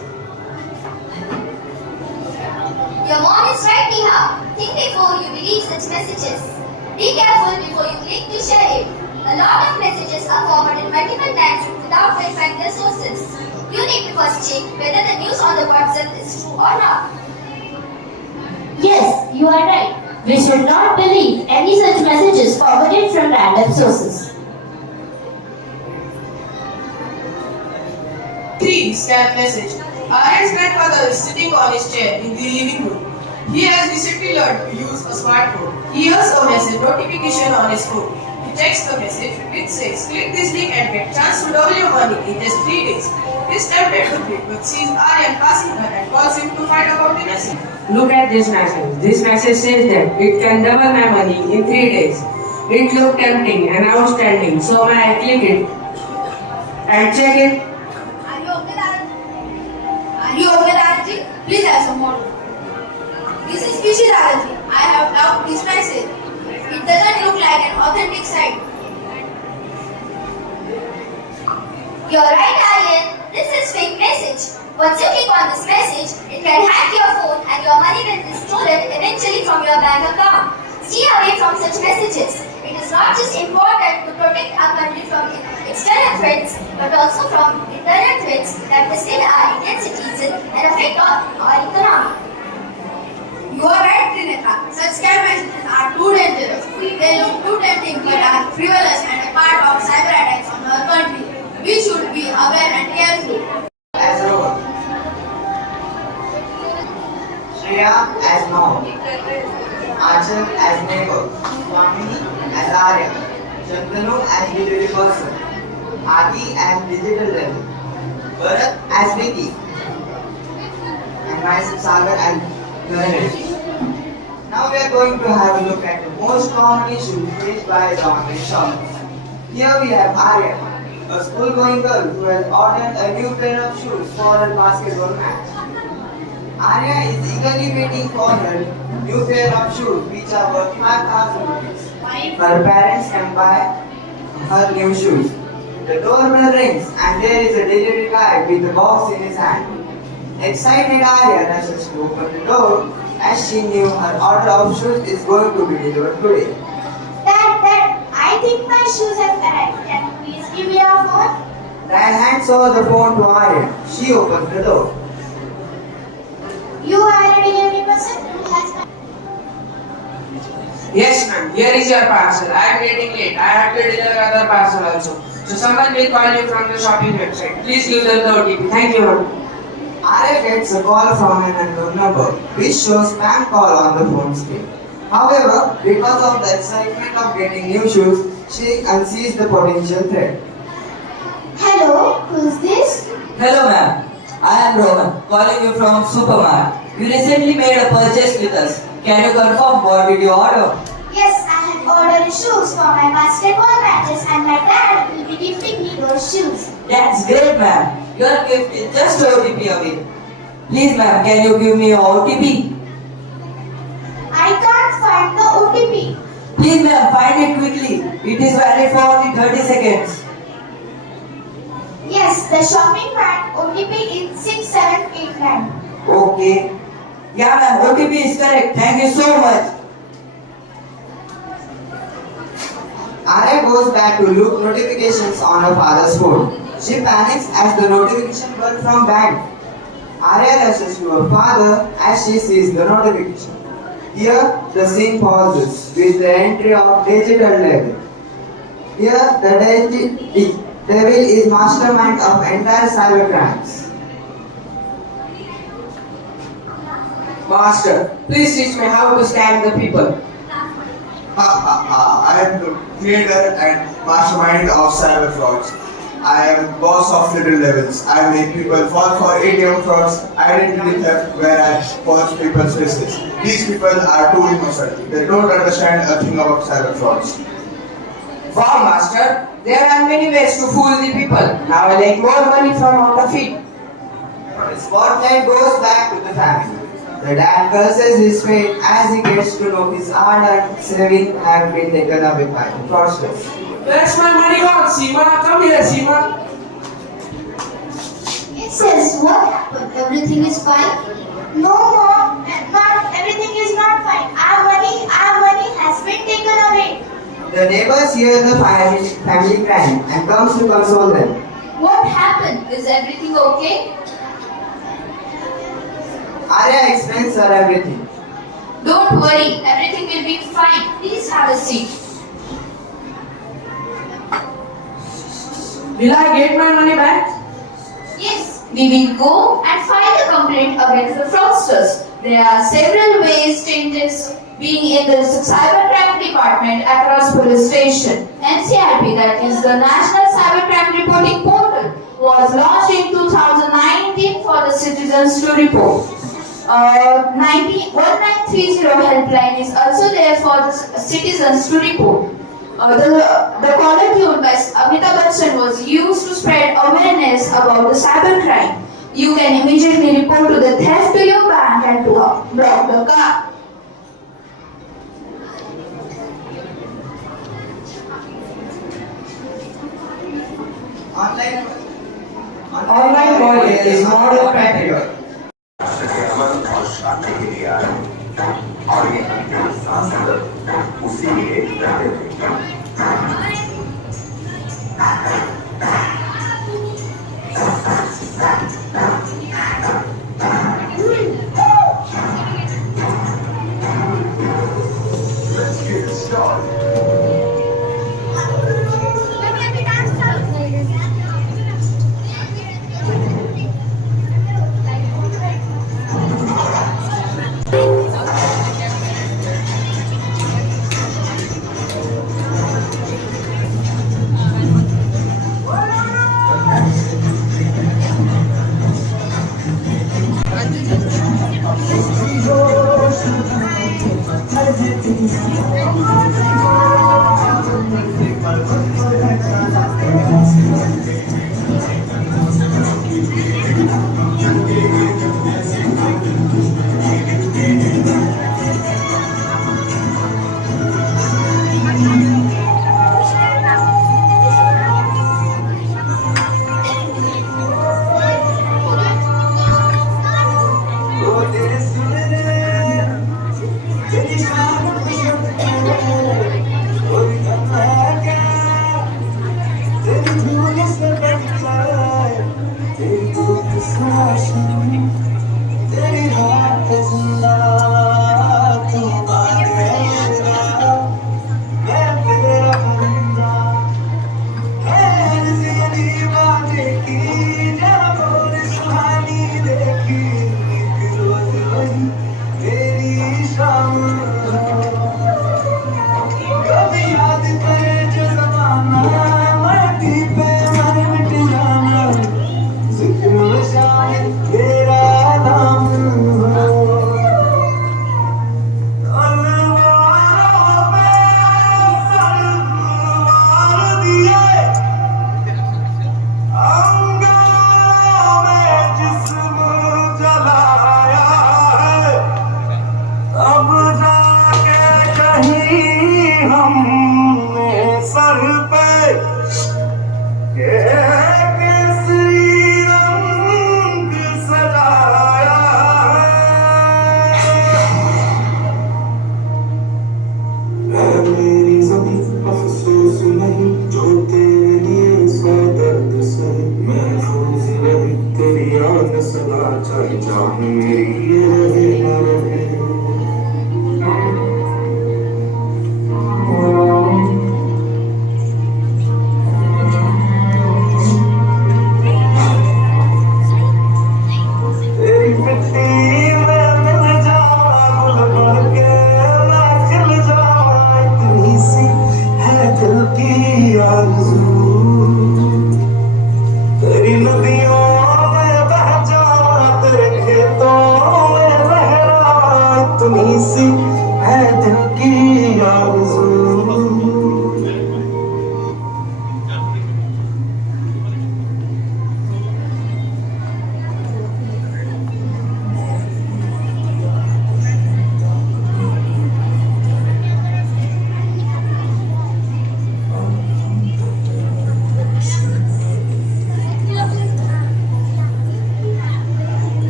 Your mom is right, Neha. Think before you believe such messages. Be careful before you click to share it. A lot of messages are forwarded multiple times without verifying their sources. You need to first check whether the news on the WhatsApp is true or not. Yes, you are right. We should not believe any such messages forwarded from random sources. 3. Scam message. Aryan's grandfather is sitting on his chair in the living room. He has recently learned to use a smartphone. He hears a message notification on his phone. He checks the message. It says, click this link and get chance to double your money in just 3 days. He's tempted to click but sees Aryan passing her and calls him to find Look at this message. This message says that it can double my money in 3 days. It looked tempting and outstanding, so I click it and check it. Are you okay, Dadaji? Are you okay, Dadaji? Please have some more. This is Pishi Dadaji. I have downloaded this message. It doesn't look like an authentic site. You're right, Aryan. This is fake message. Once you click on this message, it can hack your phone and your money will be stolen eventually from your bank account. Stay away from such messages. It is not just important to protect our country from external threats, but also from internal threats that mislead our Indian citizens and affect our economy. You are right, Trinita. Such scam messages are too dangerous. They look too tempting but are frivolous and a part of cyber attacks on our country. We should be aware and careful. As Rohan, Shreya as mom, Achal as neighbor, Swami as Arya, Chandanu as delivery person, Adi as digital level, Bharat as Vicky, and myself Sagar as journalist. Now we are going to have a look at the most common issues faced by the online shoppers. Here we have Arya, a school-going girl who has ordered a new pair of shoes for her basketball match. Arya is eagerly waiting for her new pair of shoes which are worth 5,000 rupees. Her parents can buy her new shoes. The doorbell rings and there is a delivery guy with a box in his hand. Excited Arya rushes to open the door as she knew her order of shoes is going to be delivered today. Dad, I think my shoes have arrived. Can you please give me your phone? Dad hands over the phone to Arya. She opens the door. You are a delivery person who has my... Yes, ma'am. Here is your parcel. I am getting late. I have to deliver other parcel also. So someone will call you from the shopping website. Please give them the OTP. Thank you, ma'am. Arya gets a call from an unknown number, which shows spam call on the phone screen. However, because of the excitement of getting new shoes, she unsees the potential threat. Hello, who's this? Hello ma'am, I am Rohan, calling you from Supermart. You recently made a purchase with us. Can you confirm what did you order? Yes, I have ordered shoes for my basketball matches and my dad will be gifting me those shoes. That's great ma'am. Your gift is just OTP away. Please ma'am, can you give me your OTP? I can't find the OTP. Please ma'am, find it quickly. It is valid for only 30 seconds. Yes, the shopping cart OTP is 6789. Okay. Yeah ma'am, OTP is correct. Thank you so much. Arya goes back to look notifications on her father's phone. She panics as the notification comes from bank. Arya rushes to her father as she sees the notification. Here, the scene pauses with the entry of digital level. Here, the devil is mastermind of entire cyber crimes. Master, please teach me how to scam the people. I am the creator and mastermind of cyber frauds. I am boss of little levels. I make people fall for ATM frauds, identity theft, where I forge people's faces. These people are too innocent. They don't understand a thing about cyber frauds. Wow, Master, there are many ways to fool the people. Now I like more money from out of it. The spotlight goes back to the family. The dad curses his fate as he gets to know his hard-earned savings have been taken away by the fraudsters. Where's my money gone? Seema, come here, Seema. It says, what happened? Everything is fine? No, Mom. Not everything is not fine. Our money has been taken away. The neighbors hear the family crying and comes to console them. What happened? Is everything okay? Arya explains her everything. Don't worry, everything will be fine. Please have a seat. Will I get my money back? Yes, we will go and file a complaint against the fraudsters. There are several ways changes being in the cybercrime department across police station. NCRP, that is the National Cybercrime Reporting Portal, was launched in 2019 for the citizens to report. 1930 helpline is also there for the citizens to report. The caller tune by Amitabh Bachchan was used to spread awareness about the cybercrime. You can immediately report to the theft to your bank and to block the car. Online bullying is not a category. और शांति के लिए आए और ये सांसद उसी लिए रहते थे। Let's get it started.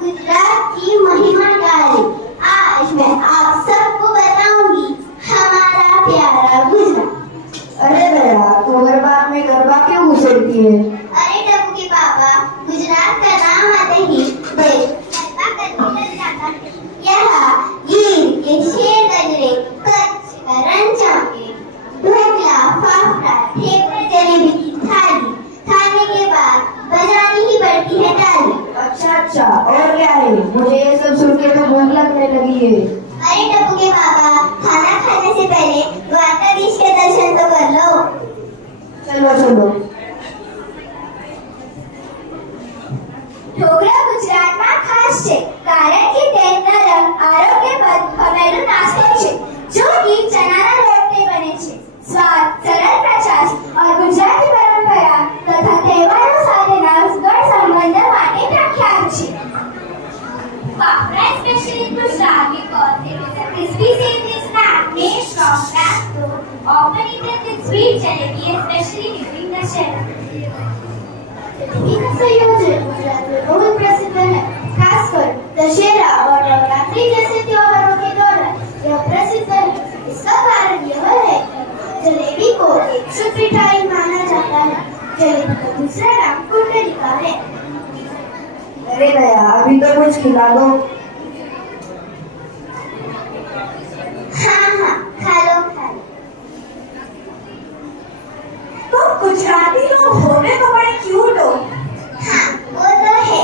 Gujarat की महिमा डाली। आज मैं आप सबको बताऊंगी हमारा प्यारा गुजरात। अरे दया, तो गरबा में गरबा क्यों उछलती है? अरे टप्पू के पापा, गुजरात का नाम आते ही दिल गरबा करने लग जाता है। यहाँ गीर के शेर गजरे, कच्छ का रण चाके, ढोकला, फाफड़ा, ठेकुआ, जलेबी की थाली खाने के बाद बजानी ही पड़ती है ताली। अच्छा, और क्या है? मुझे ये सब सुन के तो भूख लगने लगी है। अरे टप्पू के पापा, खाना खाने से पहले द्वारकाधीश के दर्शन तो कर लो। चलो। ઢોકળા ગુજરાતમાં ખાસ છે કારણ કે તેનો રંગ આરોગ્યપ્રદ ખમેલું નાસ્તો છે जो कि चनाના લોટથી બને છે। स्वाद, सरल प्रचार और गुजराती परंपरा तथा તહેવારો સાથેના ગઢ સંબંધ માટે પ્રખ્યાત છે। Papra especially in Gujarat because it is a crispy savory snack made from grass dough, often eaten with sweet jalebi, especially during Dussehra। इसका संयोजन गुजरात में बहुत प्रसिद्ध है, खासकर दशहरा और नवरात्रि जैसे त्योहारों के दौरान यह प्रसिद्ध है। इसका कारण यह है कि जलेबी को एक शुद्ध मिठाई माना जाता है। जलेबी का दूसरा नाम कुंडलिका है। अरे दया, अभी तो कुछ खिला दो। हाँ, खा लो। तुम गुजराती लोग होने तो बड़े क्यूट हो। हाँ, वो तो है।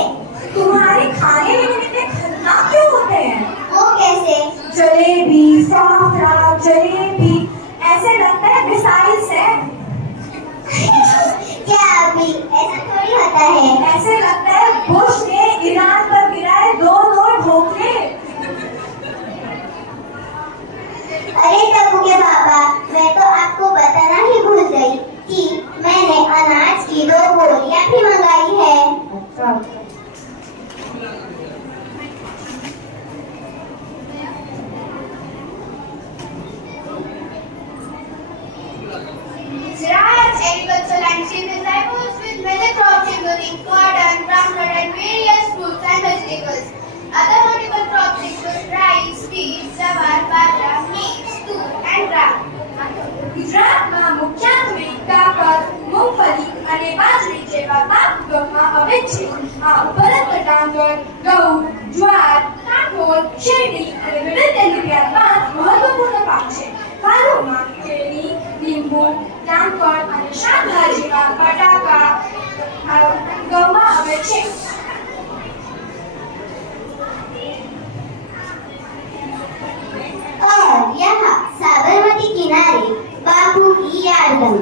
तुम्हारे खाने में इतने खतरनाक क्यों होते हैं? वो कैसे? जलेबी, फाफड़ा, जलेबी, ऐसे लगता है मिसाइल्स है। क्या अभी ऐसा थोड़ी होता है? ऐसे लगता है बुश ने ईरान पर गिराए 2 ढोकले। अरे टप्पू के पापा, मैं तो आपको बताना ही भूल गई कि मैंने अनाज की 2 बोरियां भी मंगाई है। Gujarat's agricultural landscape is diverse with major crops including cotton, groundnut and various fruits and vegetables. Other notable crops include rice, wheat, jawar, bajra, maize, tur and gram. ગુજરાતમાં મુખ્યત્વે કાપડ, મૂંગફળી અને બાજરી જેવા પાક ઉદ્યોગમાં આવે છે। આ ઉપરાંત ડાંગર, ઘઉં, જ્વાર, કાકોલ, શેરડી અને વિવિધ તેલીબિયાં પાક મહત્વપૂર્ણ પાક છે। ફળોમાં કેરી, લીંબુ, જામફળ અને શાકભાજીમાં બટાકા ઉગવવામાં આવે છે। और यहाँ साबरमती किनारे बापू की याद बनी।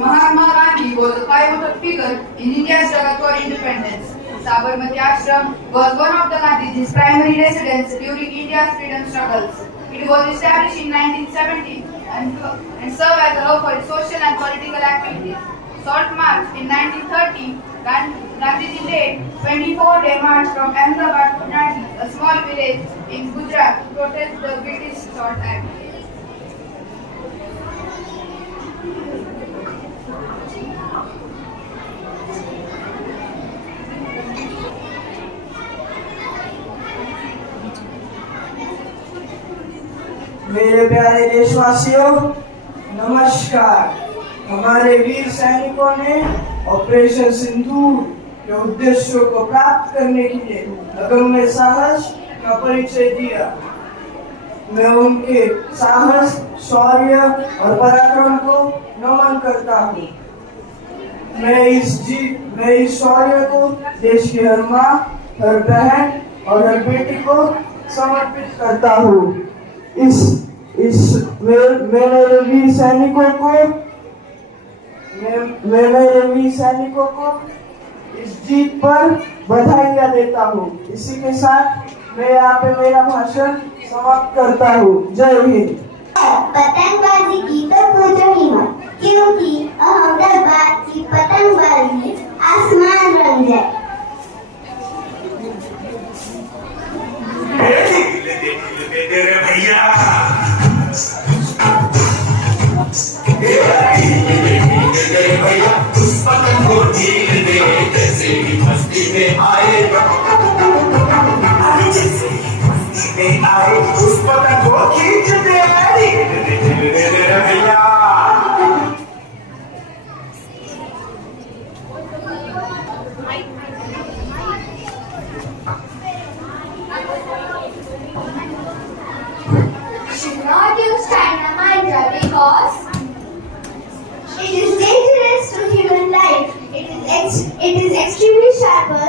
Mahatma Gandhi was a pivotal figure in India's struggle for independence. Sabarmati Ashram was one of the Gandhiji's primary residences during India's freedom struggles. It was established in 1970 and served as a hub for social and political activities. Salt March in 1930, Gandhiji led 24-day march from Ahmedabad to Nadi, a small village in Gujarat, to protest the British Salt Act. मेरे प्यारे देशवासियों, नमस्कार। हमारे वीर सैनिकों ने operation सिंदूर के उद्देश्यों को प्राप्त करने के लिए अदम्य साहस का परिचय दिया। मैं उनके साहस, शौर्य और पराक्रम को नमन करता हूँ। मैं इस शौर्य को देश की हर माँ, हर बहन और हर बेटी को समर्पित करता हूँ। मेरे वीर सैनिकों को इस जीत पर बधाइयाँ देता हूँ। इसी के साथ मैं यहाँ पे मेरा भाषण समाप्त करता हूँ। जय हिंद। पतंगबाजी की तो पूछो ही मत, क्योंकि अहमदाबाद की पतंगबाजी आसमान रंग है। तेरे भैया उस पतंग को ढील दे, जैसे ही मस्ती में आए, जैसे ही मस्ती में आए, उस पतंग को खींच दे तेरे भैया। Should not use China mantra because It is dangerous to human life. It is extremely sharper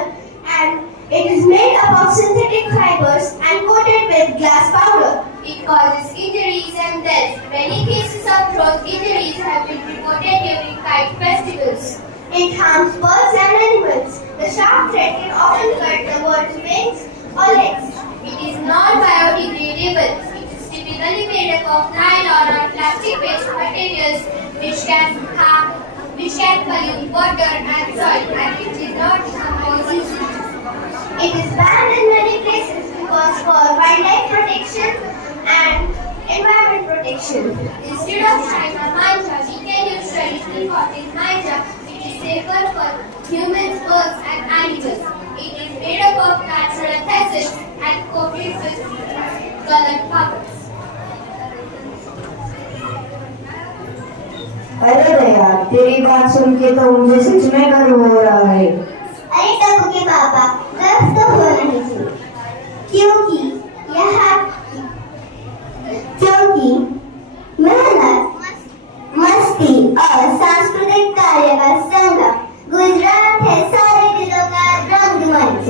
and it is made up of synthetic fibers and coated with glass powder. it causes injuries and death. Many cases of throat injuries have been reported during kite festivals. It harms birds and animals. The sharp thread can often cut the bird's wings or legs. It is not biodegradable. It is typically made up of nylon or plastic-based materials which can pollute water and soil, and it is not decompose easily. It is banned in many places because for wildlife protection and environment protection. Instead of China mantra, we can use traditional cotton mantra, which is safer for humans, birds, and animals. It is made up of natural acids and coated with colored powders. अरे दया, तेरी बात सुन के तो मुझे सच में गर्व हो रहा है। अरे टप्पू के पापा, गर्व तो होना ही चाहिए, क्योंकि मेहनत, मस्ती और सांस्कृतिक कार्य का संगम गुजरात है सारे दिलों का रंगमंच।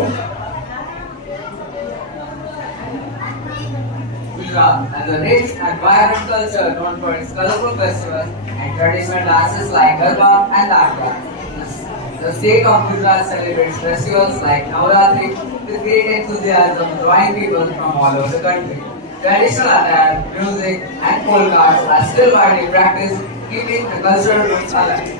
Gujarat has a rich and vibrant culture known for its colorful festivals and traditional dances like Garba and Ladwa. The state of Gujarat celebrates festivals like Navratri with great enthusiasm, drawing people from all over the country. Traditional attire, music, and folk arts are still widely practiced, keeping the cultural roots alive.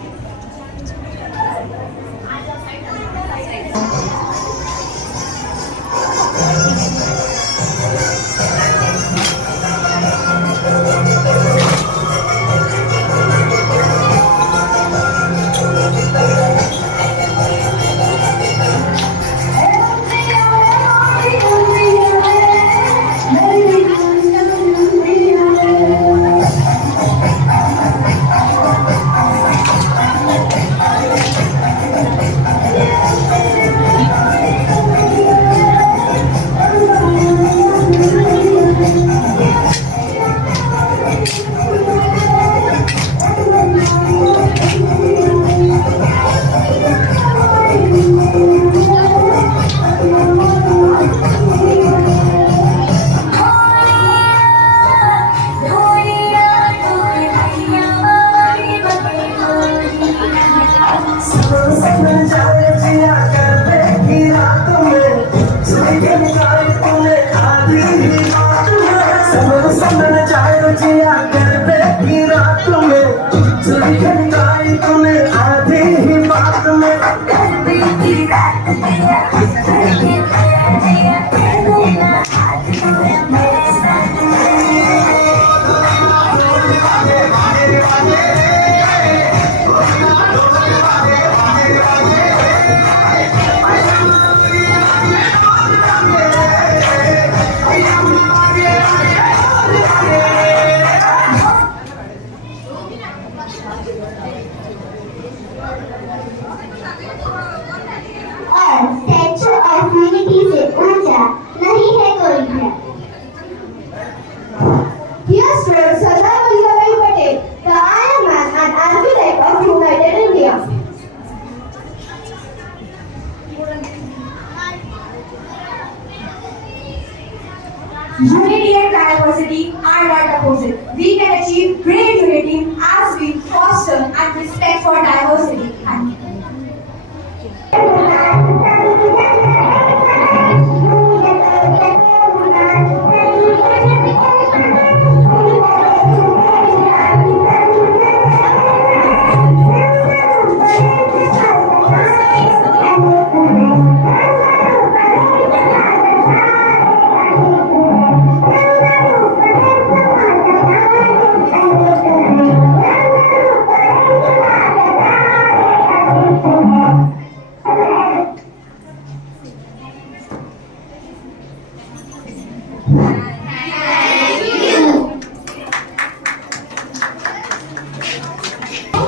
Thank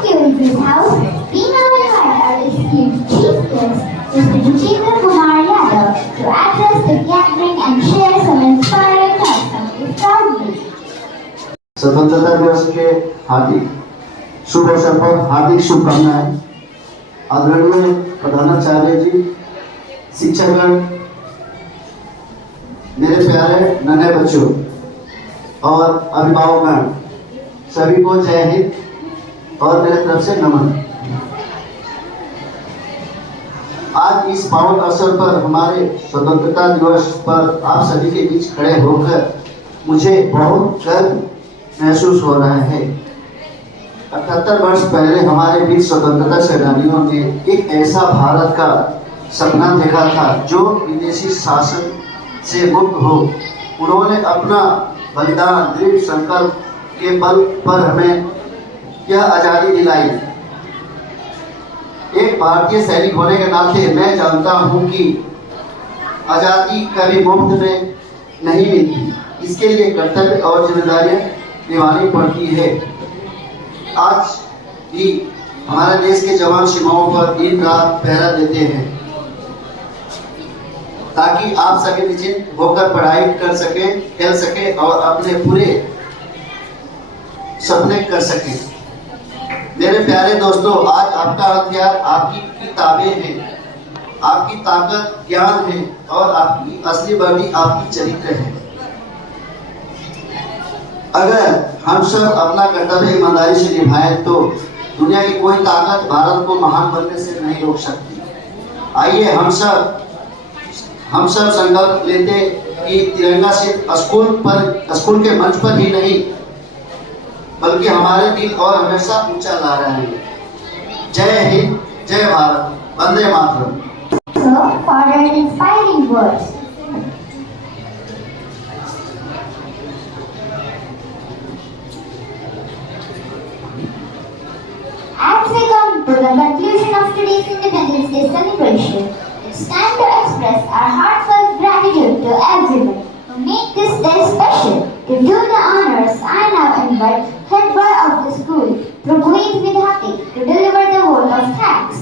you in this house. We now invite our esteemed chief guest, Mr. Jitendra Kumar Yadav, to address the gathering and share some inspiring thoughts on his proud day. स्वतंत्रता दिवस के हार्दिक शुभ अवसर पर हार्दिक शुभकामनाएं। आदरणीय प्रधानाचार्य जी, शिक्षकगण, मेरे प्यारे नन्हे बच्चों और अभिभावकगण, सभी को जय हिंद और मेरे तरफ से नमन। आज इस पावन अवसर पर हमारे स्वतंत्रता दिवस पर आप सभी के बीच खड़े होकर मुझे बहुत गर्व महसूस हो रहा है। 78 वर्ष पहले हमारे वीर स्वतंत्रता सेनानियों ने एक ऐसा भारत का सपना देखा था जो विदेशी शासन से मुक्त हो। उन्होंने अपना बलिदान, दृढ़ संकल्प के बल पर हमें यह आजादी दिलाई। एक भारतीय सैनिक होने के नाते मैं जानता हूं कि आजादी कभी मुफ्त में नहीं मिलती। इसके लिए कर्तव्य और जिम्मेदारियां निभानी पड़ती है। आज भी हमारे देश के जवान सीमाओं पर दिन रात पहरा देते हैं ताकि आप सभी निश्चिंत होकर पढ़ाई कर सकें, खेल सकें और अपने पूरे सपने कर सकें। मेरे प्यारे दोस्तों, आज आपका हथियार आपकी किताबें हैं, आपकी ताकत ज्ञान है और आपकी असली वर्दी आपकी चरित्र है। अगर हम सब अपना कर्तव्य ईमानदारी से निभाएं तो दुनिया की कोई ताकत भारत को महान बनने से नहीं रोक सकती। आइए हम सब संकल्प लेते कि तिरंगा सिर्फ स्कूल के मंच पर ही नहीं बल्कि हमारे दिल और हमेशा ऊंचा ला रहा है। जय हिंद, जय Bharat, Vande Mataram. So, for your inspiring words. As we come to the conclusion of today's Independence Day celebration, it's time to express our heartfelt gratitude to everyone who made this day special. To do the honors, I now invite head boy of the school, Prabhuit Vidhati, to deliver the vote of thanks.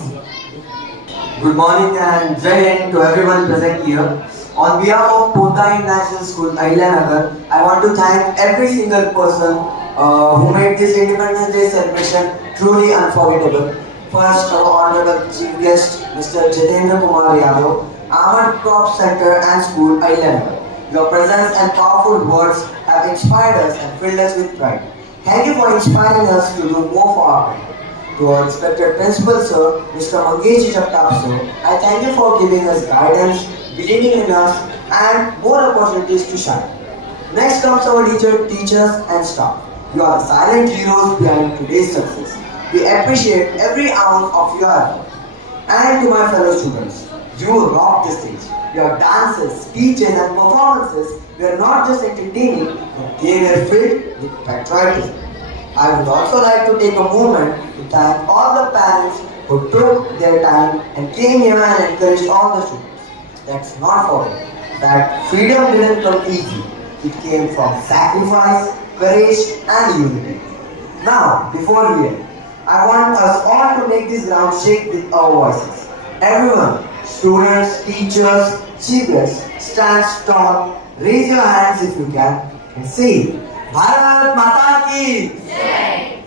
Good morning and Jai Hind to everyone present here. On behalf of Pota International School, Ahilanagar, I want to thank every single person who made this Independence Day celebration truly unforgettable. First, our honorable chief guest, Mr. Jitendra Kumar Yadav, Ahmed Crop Center and School, Ahilanagar. Your presence and powerful words have inspired us and filled us with pride. Thank you for inspiring us to do more for our country. To our respected principal sir, Mr. Mangesh Jagtap sir, I thank you for giving us guidance, believing in us and more opportunities to shine. Next comes our teachers and staff. You are the silent heroes behind today's success. We appreciate every ounce of your effort. And to my fellow students, you rock the stage. Your dances, speeches and performances were not just entertaining, but they were filled with patriotism. I would also like to take a moment to thank all the parents who took their time and came here and encouraged all the students. Let's not forget that freedom didn't come easy. It came from sacrifice, courage and unity. Now, before we end, I want us all to make this ground shake with our voices. Everyone, students, teachers, chief guests, stand tall, raise your hands if you can and say, Bharat Mata Ki Jai!